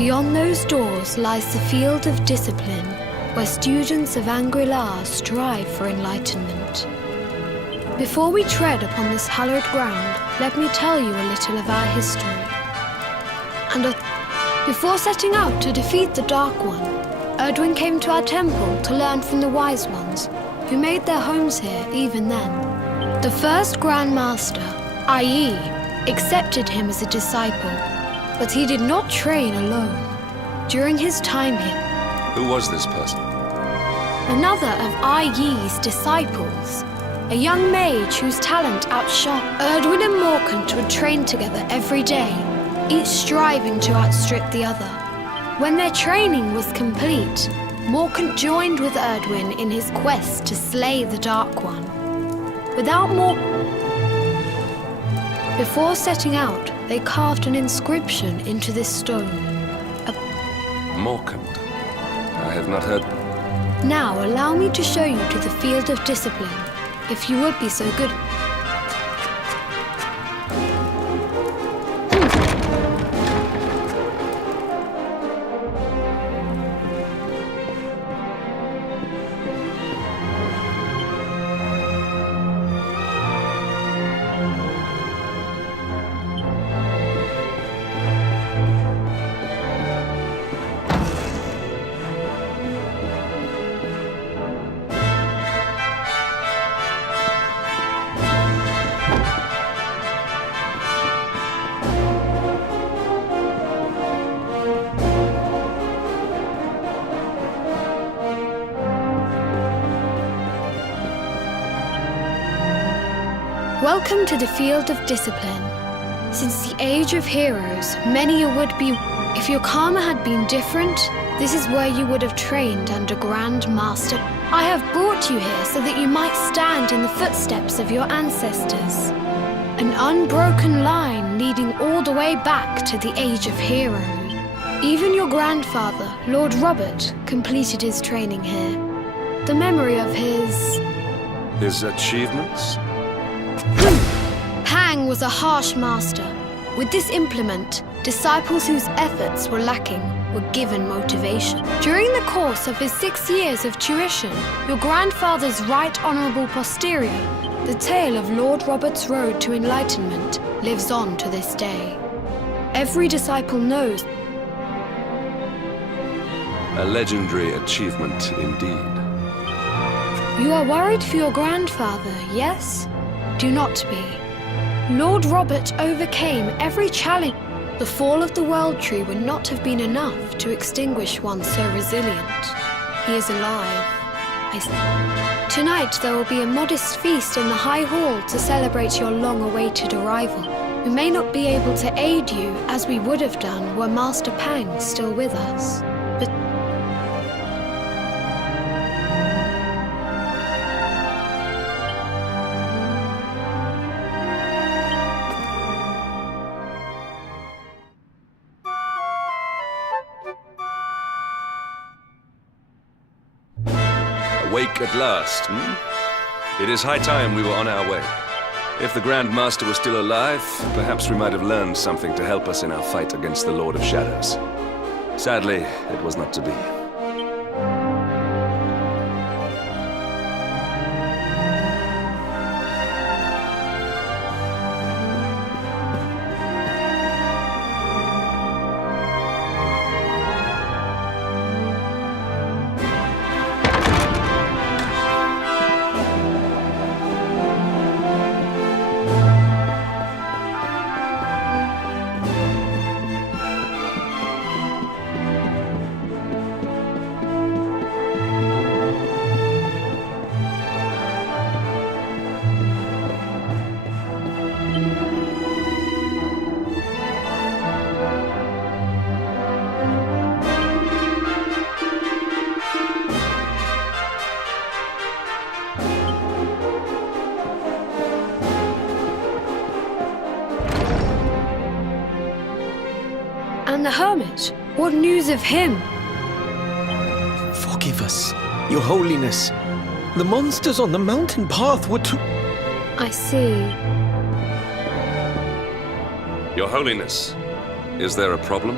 Beyond those doors lies the field of discipline, where students of Angri-La strive for enlightenment. Before we tread upon this hallowed ground, let me tell you a little of our history. Before setting out to defeat the Dark One, Erdwin came to our temple to learn from the Wise Ones, who made their homes here even then. The first Grand Master, i.e., accepted him as a disciple, but he did not train alone. During his time here, Who was this person? another of I.E.'s disciples, a young mage whose talent outshone. Erdwin and Morkant would train together every day, each striving to outstrip the other. When their training was complete, Morkant joined with Erdwin in his quest to slay the Dark One. Before setting out, they carved an inscription into this stone. Morkant. I have not heard... Now allow me to show you to the field of discipline, if you would be so good. Welcome to the field of discipline. Since the age of heroes, many a would-be... If your karma had been different, this is where you would have trained under Grand Master. I have brought you here so that you might stand in the footsteps of your ancestors. An unbroken line leading all the way back to the age of heroes. Even your grandfather, Lord Robert, completed his training here. The memory of his achievements? Pang was a harsh master. With this implement, disciples whose efforts were lacking were given motivation. During the course of his 6 years of tuition, your grandfather's right honourable posterior, the tale of Lord Robert's road to enlightenment, lives on to this day. Every disciple knows. A legendary achievement indeed. You are worried for your grandfather, yes? Do not be. Lord Robert overcame every challenge. The fall of the World Tree would not have been enough to extinguish one so resilient. He is alive. Tonight there will be a modest feast in the High Hall to celebrate your long-awaited arrival. We may not be able to aid you as we would have done were Master Pang still with us. But Awake at last, It is high time we were on our way. If the Grand Master was still alive, perhaps we might have learned something to help us in our fight against the Lord of Shadows. Sadly, it was not to be. And the hermit? What news of him? Forgive us, Your Holiness. The monsters on the mountain path were too... I see. Your Holiness, is there a problem?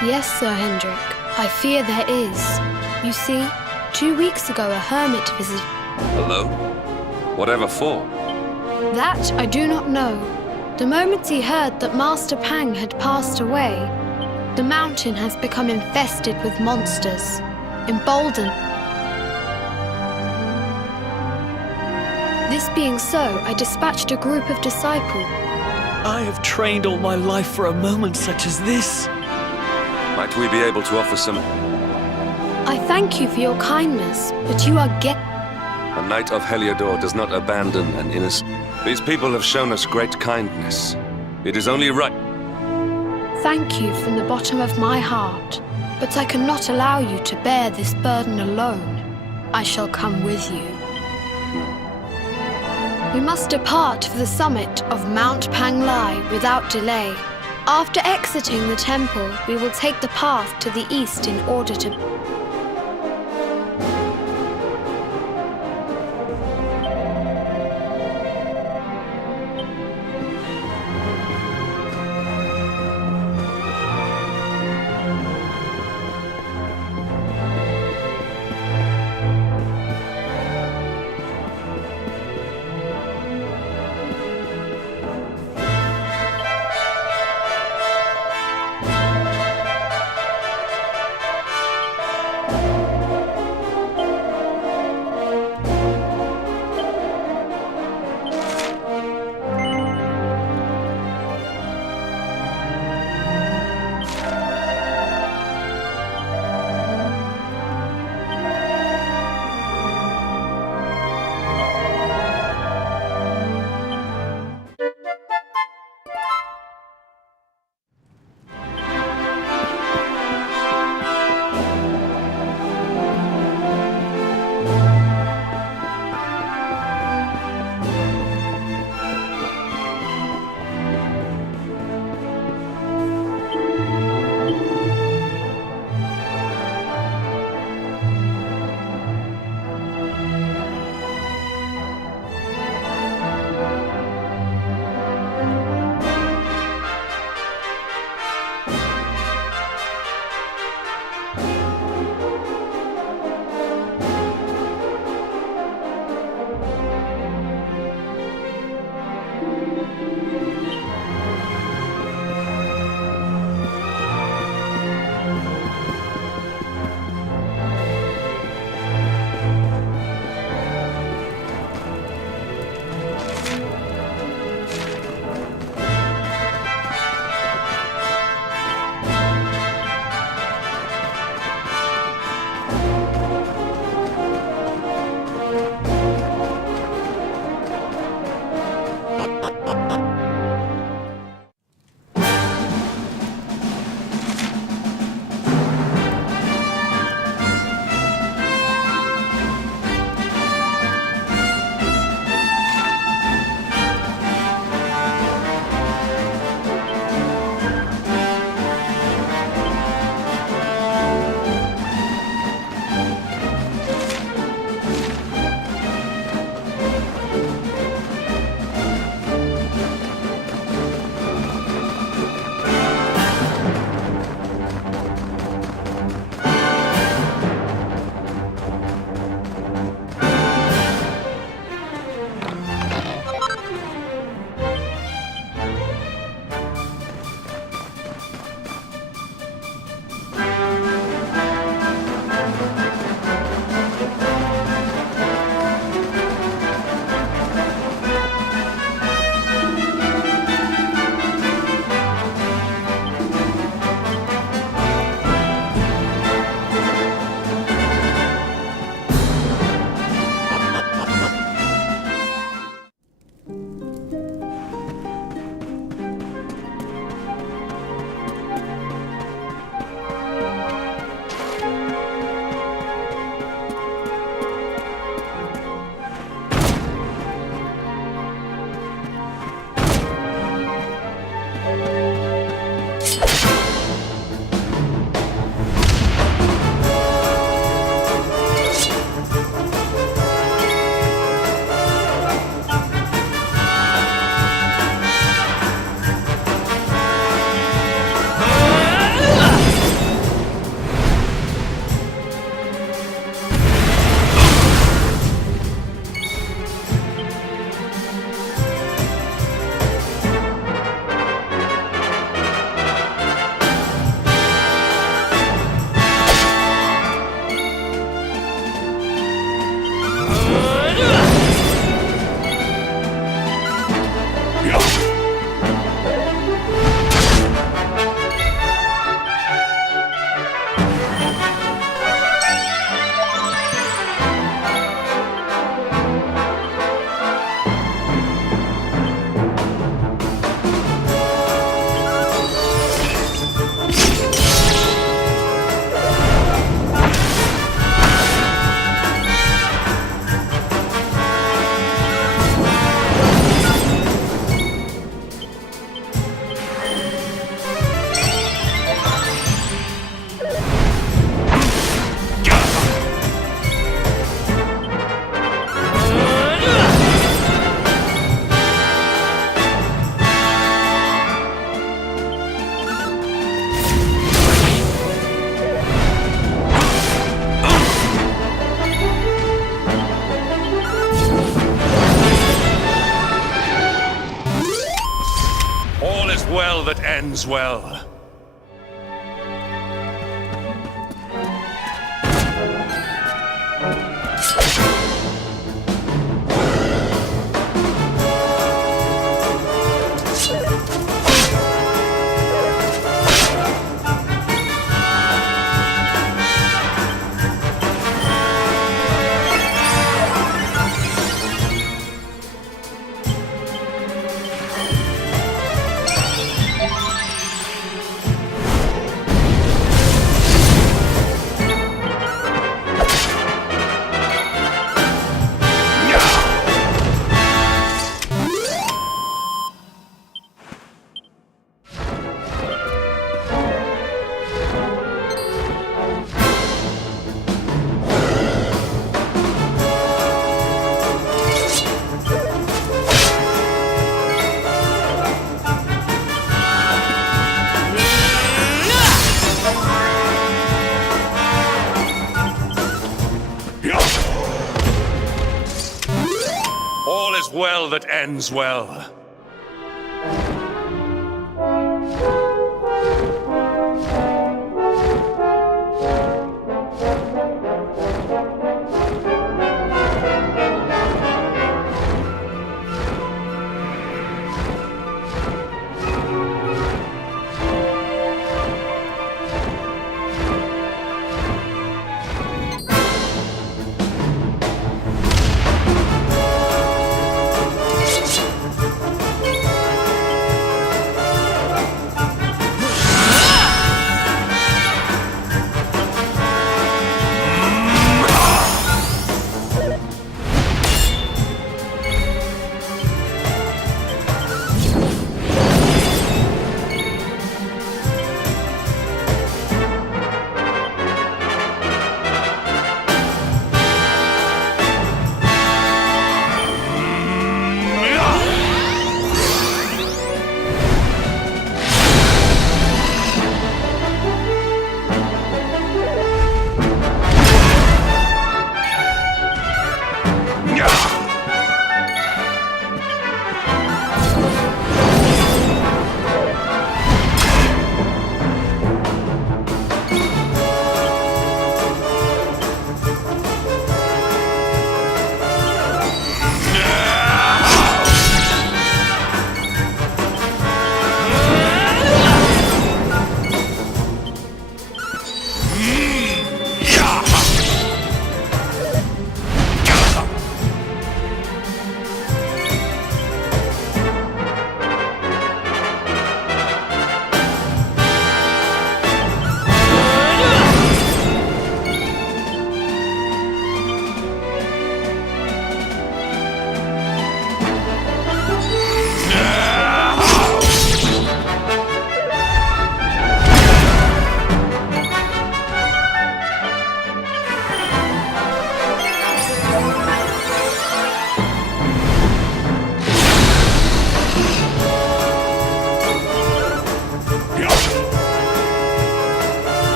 Yes, Sir Hendrik. I fear there is. You see, 2 weeks ago a hermit visited. Alone? Whatever for? That I do not know. The moment he heard that Master Pang had passed away, the mountain has become infested with monsters. Emboldened. This being so, I dispatched a group of disciples. I have trained all my life for a moment such as this. Might we be able to offer some... I thank you for your kindness, but you are A knight of Heliodor does not abandon an innocent... These people have shown us great kindness. It is only right... Thank you from the bottom of my heart, but I cannot allow you to bear this burden alone. I shall come with you. We must depart for the summit of Mount Panglai without delay. After exiting the temple, we will take the path to the east in order to... well that ends well. All is well that ends well.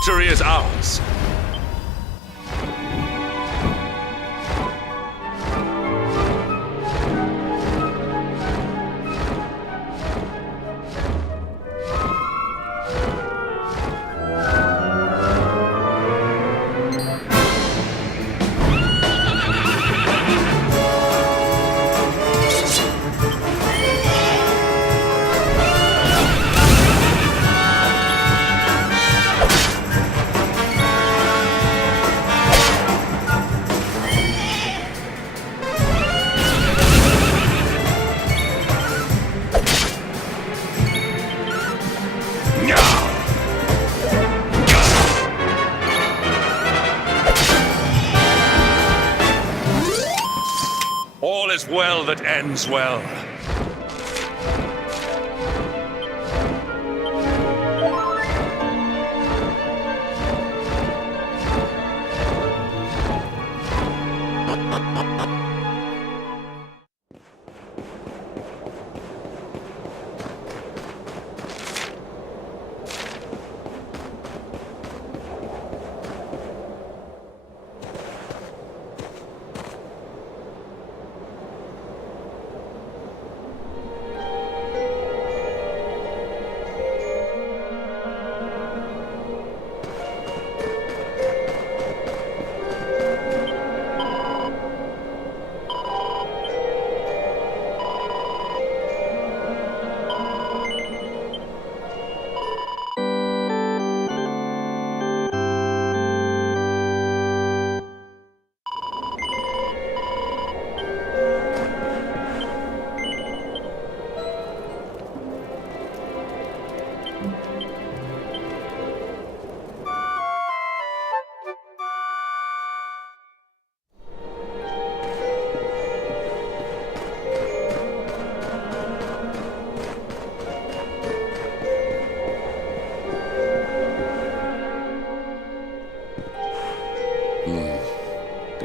Victory is ours. All is well that ends well.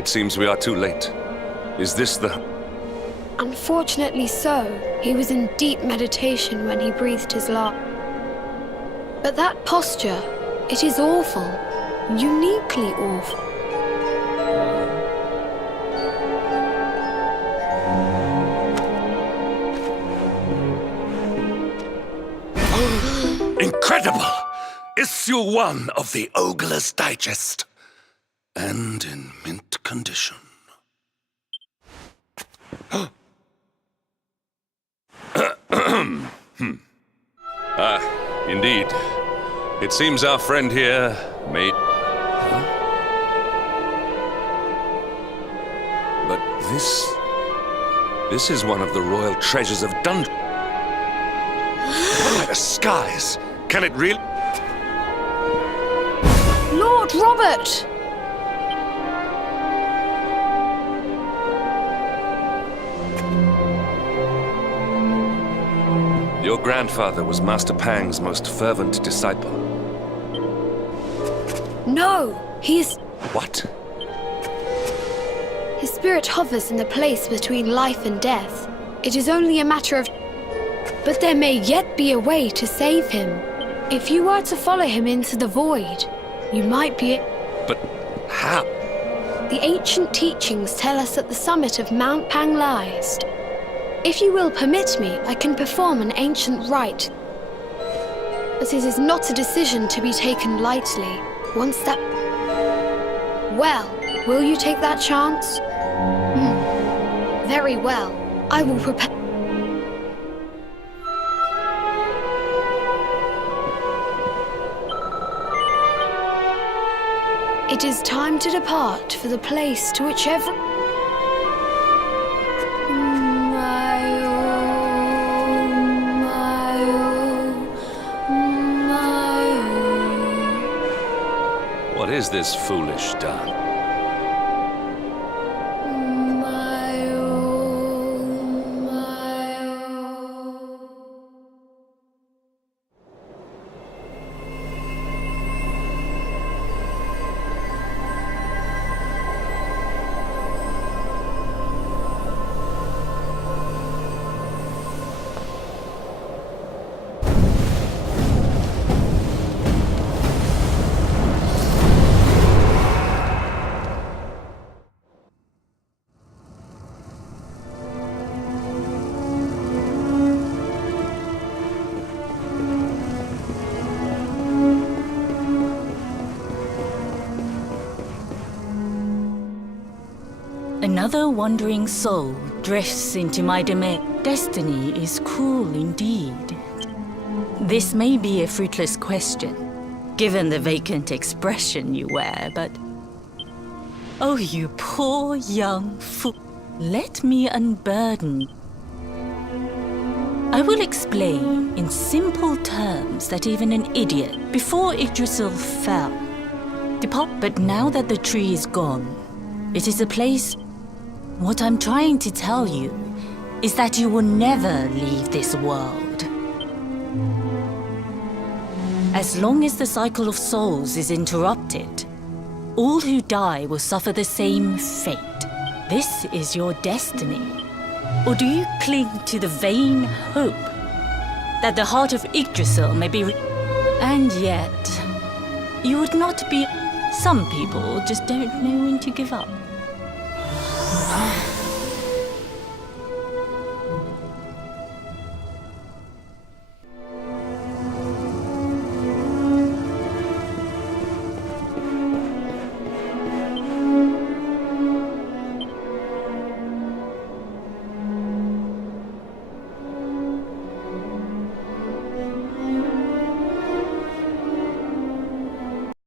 It seems we are too late. Is this the... Unfortunately so. He was in deep meditation when he breathed his last. But that posture, it is awful. Uniquely awful. Incredible! Issue 1 of the Ogler's Digest. And in mint condition. Indeed. It seems our friend here may... But this is one of the royal treasures of Dundee. By the skies! Can it really... Lord Robert! Your grandfather was Master Pang's most fervent disciple. No! He is... What? His spirit hovers in the place between life and death. It is only a matter of... But there may yet be a way to save him. If you were to follow him into the void, you might be... But how? The ancient teachings tell us that the summit of Mount Pang lies. If you will permit me, I can perform an ancient rite. But it is not a decision to be taken lightly. Once that... Well, will you take that chance? Very well. I will prepare... It is time to depart for the place to which every... What is this foolish done? Another wandering soul drifts into my domain. Destiny is cruel indeed. This may be a fruitless question, given the vacant expression you wear, but... Oh, you poor young fool. Let me unburden. I will explain in simple terms that even an idiot, before Yggdrasil fell, but now that the tree is gone, it is a place... What I'm trying to tell you is that you will never leave this world. As long as the cycle of souls is interrupted, all who die will suffer the same fate. This is your destiny. Or do you cling to the vain hope that the heart of Yggdrasil may be... And yet, you would not be... Some people just don't know when to give up.